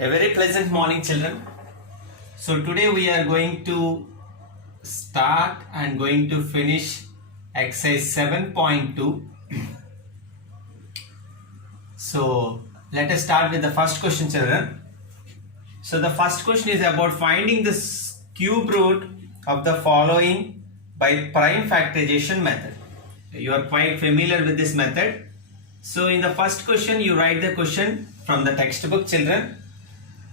A very pleasant morning, children. So today we are going to start and going to finish exercise 7.2. So let us start with the first question, children. So the first question is about finding the cube root of the following by prime factorization method. You are quite familiar with this method. So in the first question, you write the question from the textbook, children.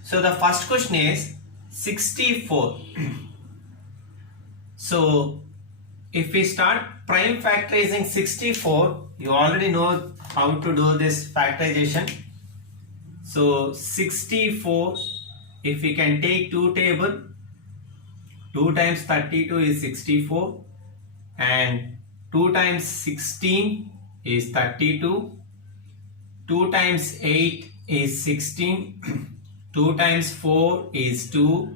So the first question is 64. So if we start prime factorizing 64, you already know how to do this factorization. So 64, if we can take two table, 2 times 32 is 64 and 2 times 16 is 32, 2 times 8 is 16, 2 times 4 is 2,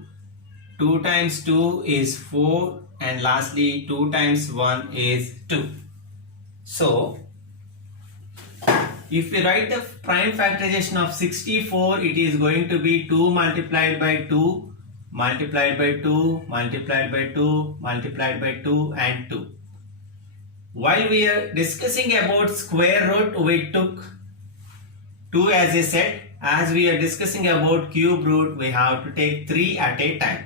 2 times 2 is 4, and lastly 2 times 1 is 2. So if we write the prime factorization of 64, it is going to be 2 multiplied by 2 multiplied by 2 multiplied by 2 multiplied by 2 and 2. While we are discussing about square root, we took 2 as I said. As we are discussing about cube root, we have to take 3 at a time.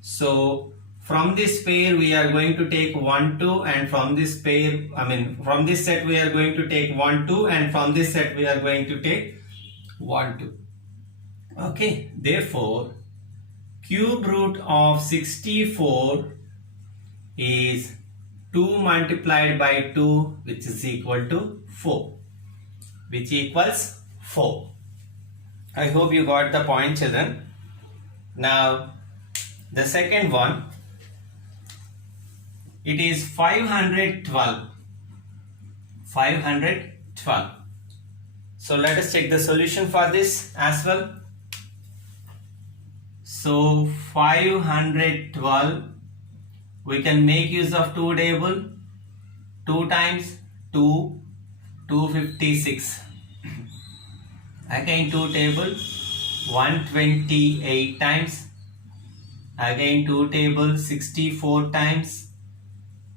So from this pair we are going to take 1, 2, and from this pair, from this set we are going to take 1, 2, and from this set we are going to take 1, 2. Okay, therefore cube root of 64 is 2 multiplied by 2, which is equal to 4, which equals 4. I hope you got the point, children. Now the second one, it is 512. 512. So let us check the solution for this as well. So 512, we can make use of 2 table. 2 times 2, 256. Again 2 table, 128 times. Again 2 table, 64 times.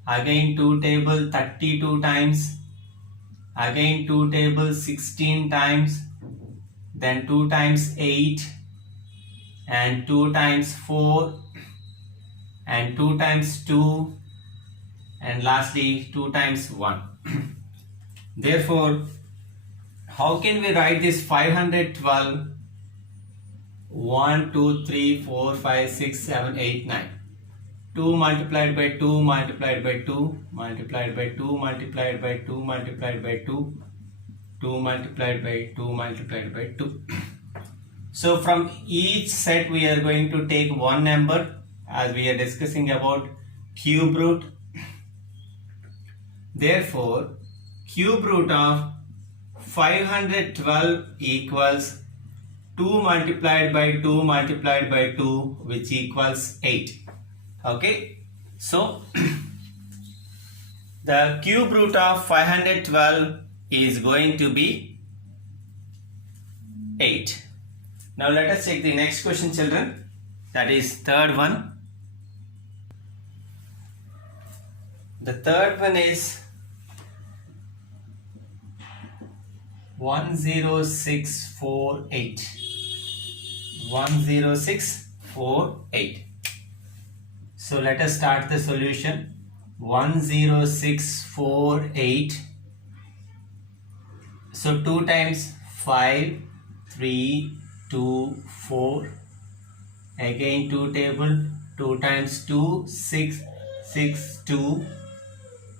Again 2 table, 32 times. Again 2 table, 16 times. Then 2 times 8 and 2 times 4 and 2 times 2 and lastly 2 times 1. Therefore, how can we write this 512? 1, 2, 3, 4, 5, 6, 7, 8, 9. 2 multiplied by 2 multiplied by 2 multiplied by 2 multiplied by 2 multiplied by 2, 2 multiplied by 2 multiplied by 2. So from each set we are going to take one number, as we are discussing about cube root. Therefore, cube root of 512 equals 2 multiplied by 2 multiplied by 2, which equals 8. Okay, so the cube root of 512 is going to be 8. Now let us check the next question, children. That is third one. The third one is 10648. 10648. So let us start the solution. 10648. So 2 times 5, 3, 2, 4. Again 2 table, 2 times 2, 6, 6, 2.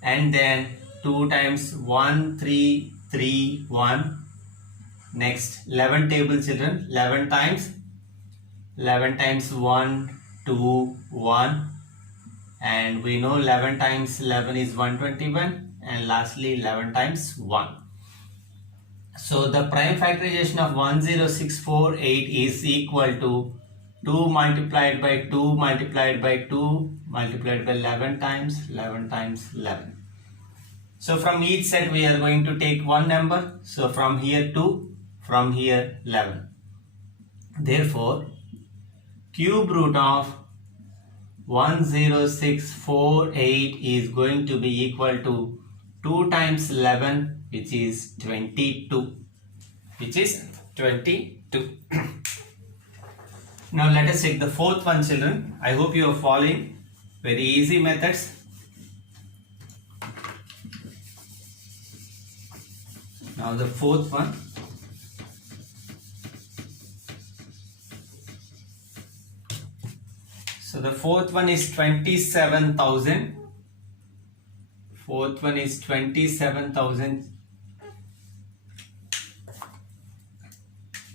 And then 2 times 1, 3, 3, 1. Next 11 table, children. 11 times 1, 2, 1. And we know 11 times 11 is 121. And lastly 11 times 1. So the prime factorization of 10648 is equal to 2 multiplied by 2 multiplied by 2 multiplied by 11 times 11 times 11. So from each set we are going to take one number. So from here 2, from here 11. Therefore, cube root of 10648 is going to be equal to 2 times 11, which is 22. Which is 22. Now let us take the fourth one, children. I hope you are following. Very easy methods. Now the fourth one. So the fourth one is 27,000. Fourth one is 27,000.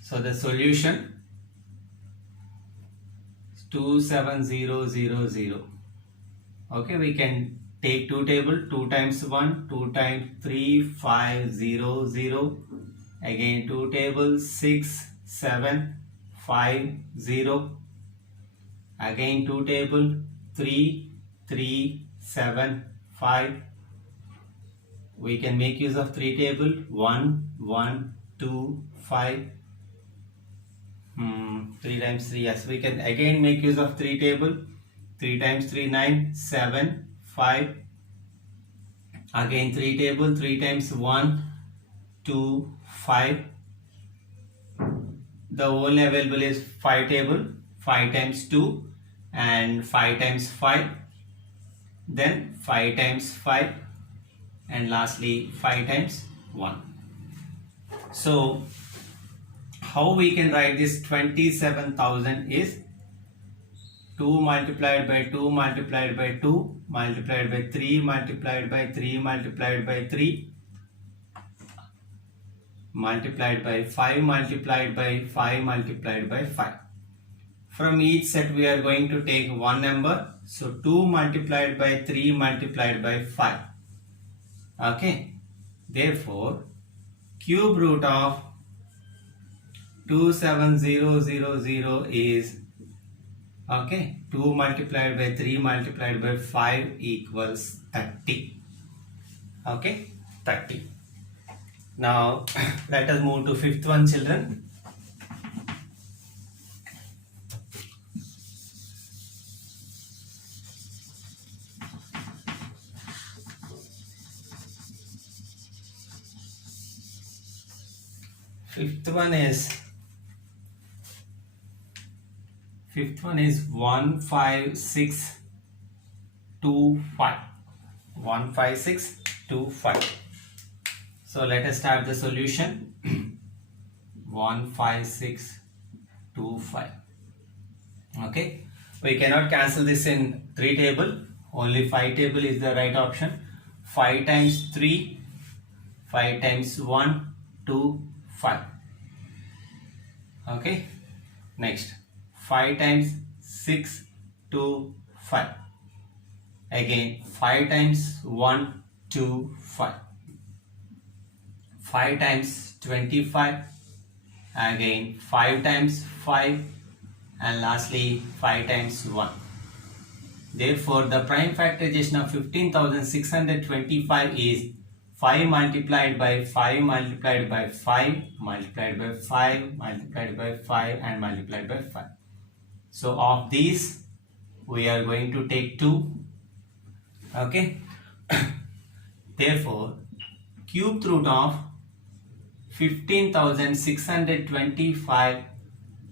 So the solution is 27000. Okay, we can take two table, 2 times 1, 2 times 3, 500. Again 2 table, 6, 7, 50. Again 2 table, 3, 3, 7, 5. We can make use of 3 table, 1, 1, 2, 5. 3 times 3, yes, we can again make use of 3 table. 3 times 3, 9, 7, 5. Again 3 table, 3 times 1, 2, 5. The only available is 5 table, 5 times 2 and 5 times 5. Then 5 times 5 and lastly 5 times 1. So how we can write this 27,000 is 2 multiplied by 2 multiplied by 2 multiplied by 3 multiplied by 3 multiplied by 3 multiplied by 5 multiplied by 5 multiplied by 5. From each set we are going to take one number. So 2 multiplied by 3 multiplied by 5. Okay. Therefore, cube root of 27000 is, okay, 2 multiplied by 3 multiplied by 5 equals 30. Okay, 30. Now let us move to fifth one, children. Fifth one is 15625. 15625. So let us start the solution. 15625. Okay, we cannot cancel this in 3 table, only 5 table is the right option. 5 times 3, 5 times 1, 2, 5. Okay, next 5 times 6, 2, 5. Again 5 times 1, 2, 5. 5 times 25. Again 5 times 5 and lastly 5 times 1. Therefore, the prime factorization of 15,625 is 5 multiplied by 5 multiplied by 5 multiplied by 5 multiplied by 5 and multiplied by 5. So of these we are going to take 2. Okay. Therefore, cube root of 15,625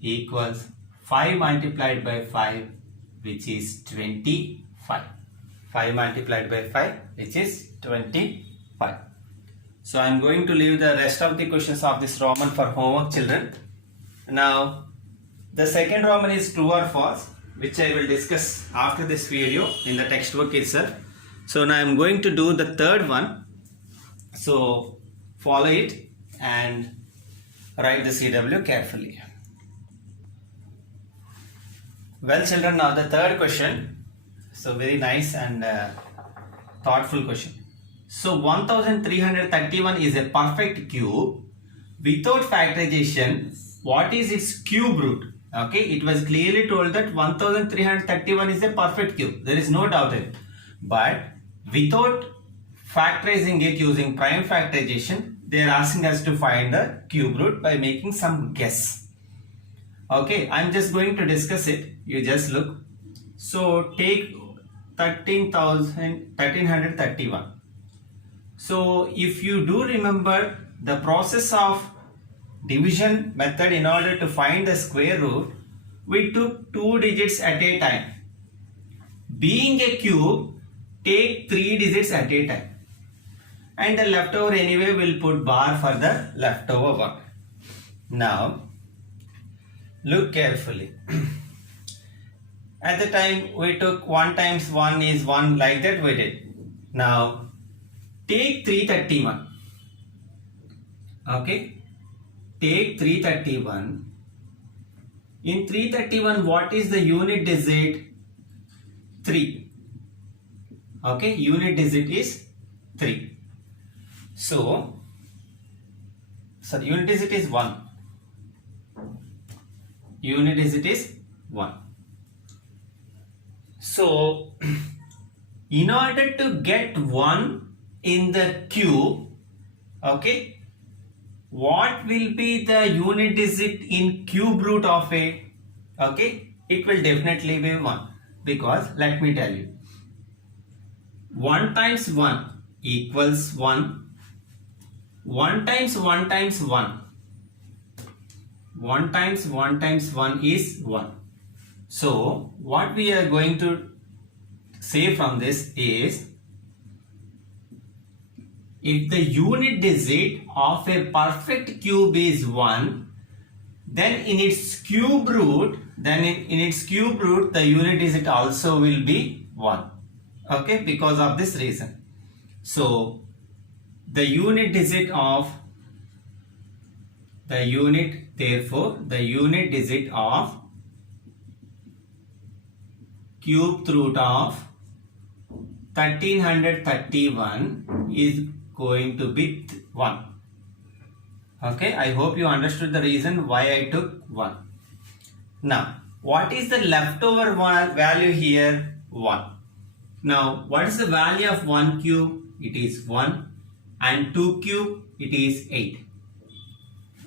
equals 5 multiplied by 5, which is 25. 5 multiplied by 5, which is 25. So I am going to leave the rest of the questions of this Roman for homework, children. Now the second Roman is true or false, which I will discuss after this video in the textbook itself. So now I am going to do the third one. So follow it and write the CW carefully. Well, children, now the third question. So very nice and thoughtful question. So 1331 is a perfect cube. Without factorization, what is its cube root? Okay, it was clearly told that 1331 is a perfect cube. There is no doubt in it. But without factorizing it using prime factorization, they are asking us to find the cube root by making some guess. Okay, I'm just going to discuss it. You just look. So take 1331. So if you do remember the process of division method, in order to find the square root, we took 2 digits at a time. Being a cube, take 3 digits at a time. And the leftover anyway will put bar for the leftover one. Now, look carefully. At the time we took 1 times 1 is 1, like that we did. Now, take 331. Okay. Take 331. In 331, what is the unit digit? 3. Okay. Unit digit is 3. So, sorry, unit digit is 1. Unit digit is 1. So, in order to get 1 in the cube, okay, what will be the unit digit in cube root of a? Okay, it will definitely be 1, because let me tell you, 1 times 1 equals 1. 1 times 1 times 1. 1 times 1 times 1 is 1. So, what we are going to say from this is, if the unit digit of a perfect cube is 1, then in its cube root, the unit digit also will be 1. Okay, because of this reason. So, the unit digit of therefore, the unit digit of cube root of 1331 is going to be 1. Okay, I hope you understood the reason why I took 1. Now, what is the leftover value here? 1. Now, what is the value of 1 cube? It is 1. And 2 cube, it is 8.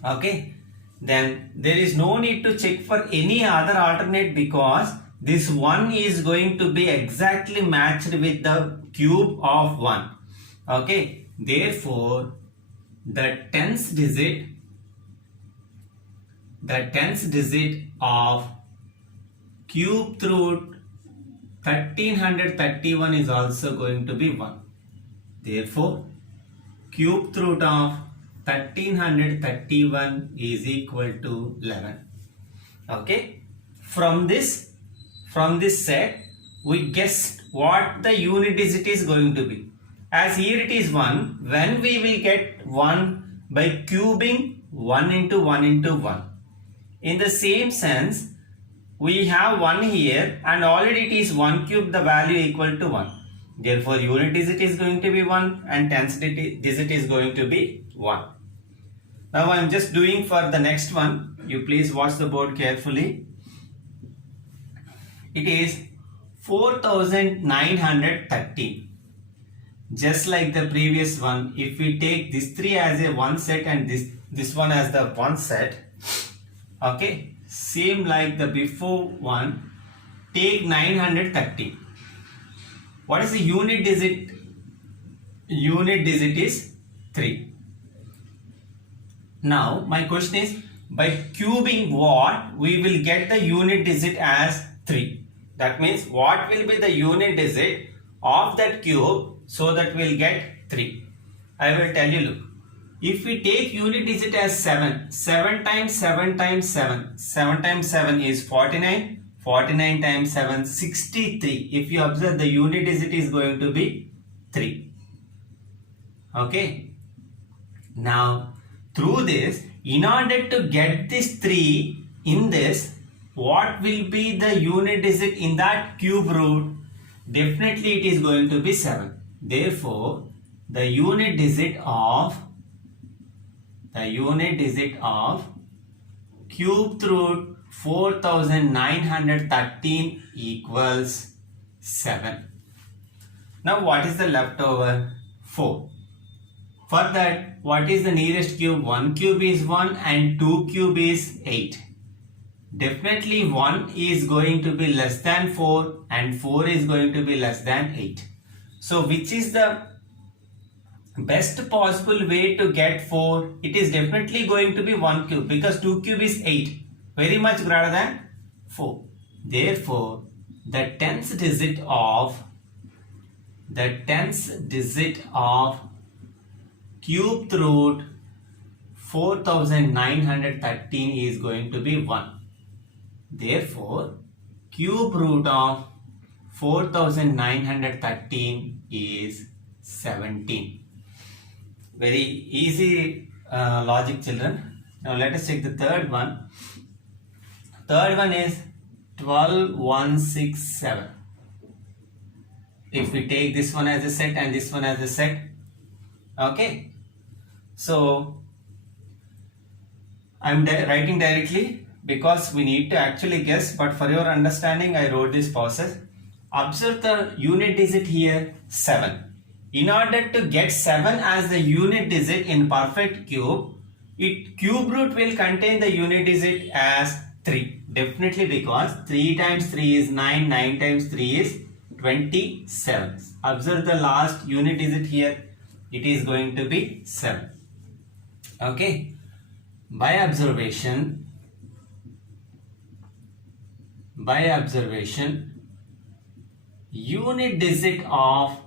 Okay, then there is no need to check for any other alternate, because this 1 is going to be exactly matched with the cube of 1. Okay, therefore the tens digit of cube root 1331 is also going to be 1. Therefore, cube root of 1331 is equal to 11. Okay, from this set we guessed what the unit digit is going to be. As here it is 1, when we will get 1 by cubing 1 into 1 into 1. In the same sense, we have 1 here, and already it is 1 cube, the value equal to 1. Therefore, unit digit is going to be 1 and tens digit is going to be 1. Now I am just doing for the next one. You please watch the board carefully. It is 4913. Just like the previous one, if we take this 3 as a one set and this one as the one set, okay, same like the before one, take 930. What is the unit digit? Unit digit is 3. Now my question is, by cubing what, we will get the unit digit as 3. That means what will be the unit digit of that cube, so that we will get 3. I will tell you, look. If we take unit digit as 7, 7 times 7 times 7, 7 times 7 is 49, 49 times 7, 63. If you observe, the unit digit is going to be 3. Okay. Now, through this, in order to get this 3 in this, what will be the unit digit in that cube root? Definitely it is going to be 7. Therefore, the unit digit of cube root 4913 equals 7. Now what is the leftover? 4. For that, what is the nearest cube? 1 cube is 1 and 2 cube is 8. definitely 1 is going to be less than 4 and 4 is going to be less than 8. So which is the best possible way to get 4? It is definitely going to be 1 cube because 2 cube is 8, very much greater than 4. Therefore, the tens digit of cube root 4913 is going to be 1. Therefore, cube root of 4913 is 17. Very easy logic, children. Now let us take the third one. Third one is 12167. If we take this one as a set and this one as a set, okay. So I'm writing directly because we need to actually guess, but for your understanding I wrote this process. Observe the unit digit here, 7. In order to get 7 as the unit digit in perfect cube, cube root will contain the unit digit as 3. Definitely, because 3 times 3 is 9, 9 times 3 is 27. Observe the last unit digit here, it is going to be 7. Okay. By observation, unit digit of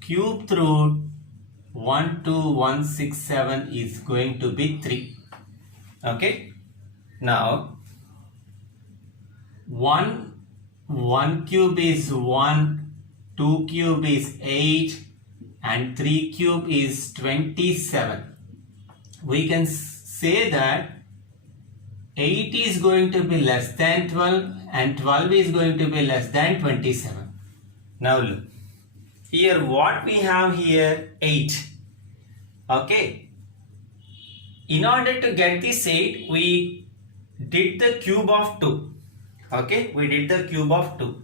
cube root 12167 is going to be 3. Okay. Now 1 cube is 1, 2 cube is 8 and 3 cube is 27. We can say that 8 is going to be less than 12 and 12 is going to be less than 27. Now look, here what we have here, 8. Okay. In order to get this 8, we did the cube of 2. Okay, we did the cube of 2.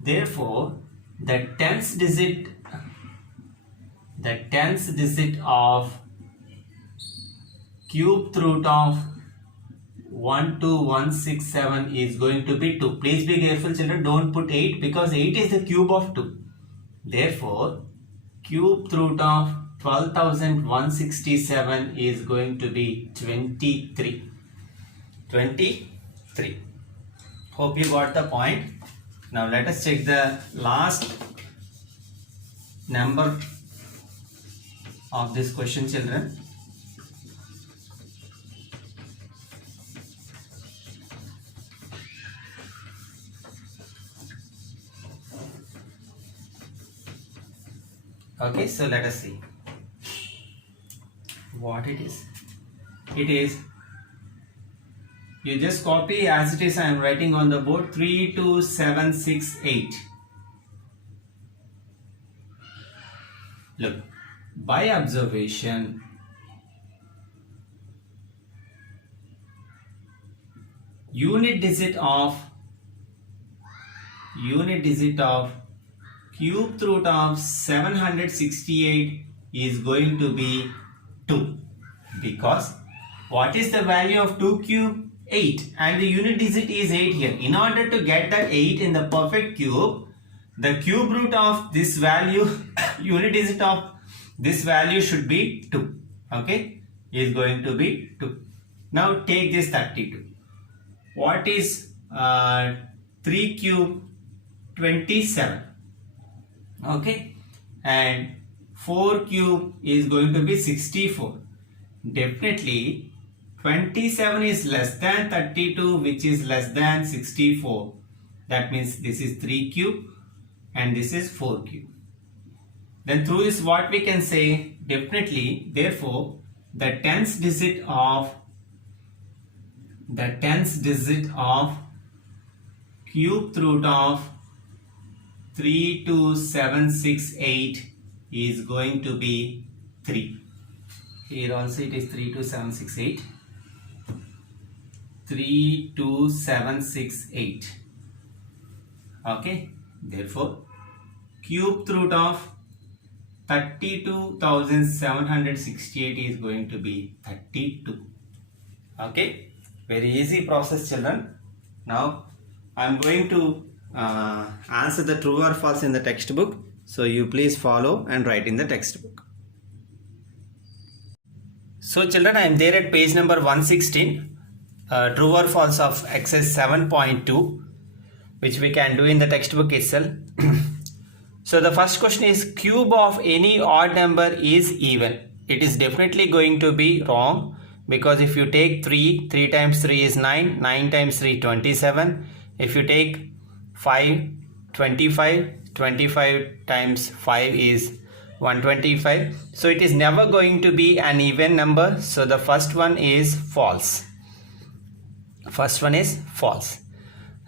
Therefore, the tens digit of cube root of 12167 is going to be 2. Please be careful, children. Don't put 8 because 8 is the cube of 2. Therefore, cube root of 12,167 is going to be 23. 23. Hope you got the point. Now let us check the last number of this question, children. Okay, so let us see what it is. It is, you just copy as it is. I am writing on the board, 32768. Look, by observation, unit digit of cube root of 768 is going to be 2, because what is the value of 2 cube? 8, and the unit digit is 8 here. In order to get that 8 in the perfect cube, the cube root of this value unit digit of this value should be 2. Okay, is going to be 2. Now take this 32. What is 3 cube? 27. Okay, and 4 cube is going to be 64. Definitely 27 is less than 32, which is less than 64. That means this is 3 cube and this is 4 cube. Then through this what we can say, definitely, therefore the tens digit of cube root of 32768 is going to be 3. Here also it is 32768. 32768. Okay, therefore cube root of 32,768 is going to be 32. Okay, very easy process, children. Now I am going to answer the true or false in the textbook, so you please follow and write in the textbook. So children, I am there at page number 116, true or false of exercise 7.2, which we can do in the textbook itself. So the first question is, cube of any odd number is even. It is definitely going to be wrong, because if you take 3 times 3 is 9, 9 times 3 27. If you take 5, 25, 25 times 5 is 125. So it is never going to be an even number. So the first one is false. First one is false.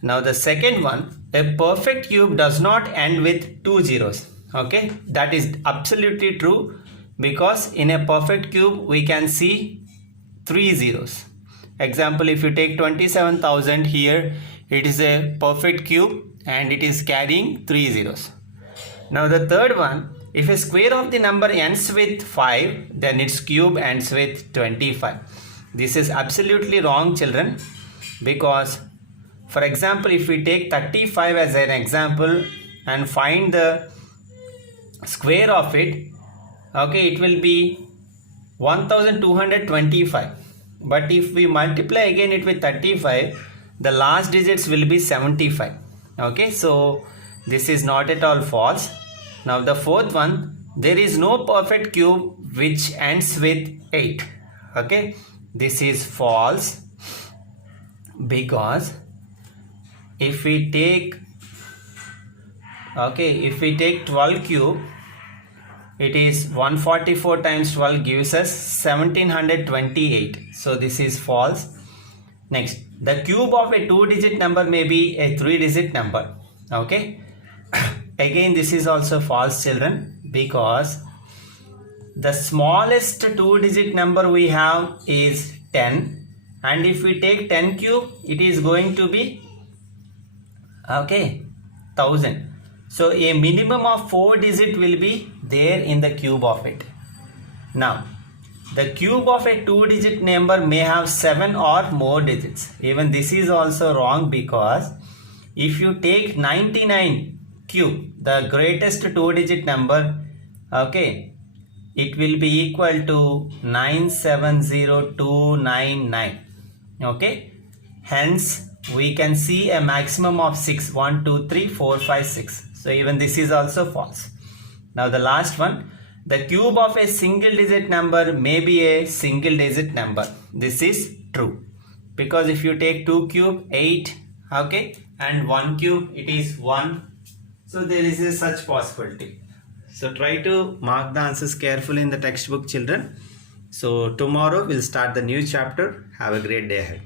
Now the second one, a perfect cube does not end with 2 zeros. Okay, that is absolutely true, because in a perfect cube we can see 3 zeros. Example, if you take 27,000 here, it is a perfect cube and it is carrying 3 zeros. Now the third one, if a square of the number ends with 5, then its cube ends with 25. This is absolutely wrong, children, because for example, if we take 35 as an example and find the square of it, okay, it will be 1225. But if we multiply again it with 35, the last digits will be 75. Okay, so this is not at all false. Now the fourth one, there is no perfect cube which ends with 8. Okay, this is false, because if we take 12 cube, it is 144 times 12 gives us 1728. So this is false. Next, the cube of a 2-digit number may be a 3-digit number. Okay, again this is also false, children, because the smallest 2-digit number we have is 10, and if we take 10 cube, it is going to be 1000. So a minimum of 4 digit will be there in the cube of it. Now the cube of a 2-digit number may have 7 or more digits. Even this is also wrong, because if you take 99 cube, the greatest 2-digit number, okay, it will be equal to 970299. Okay, hence we can see a maximum of 6. 1, 2, 3, 4, 5, 6. So even this is also false. Now the last one, the cube of a single digit number may be a single digit number. This is true, because if you take 2 cube, 8, okay, and 1 cube, it is 1. So there is a such possibility. So try to mark the answers carefully in the textbook, children. So tomorrow we'll start the new chapter. Have a great day ahead.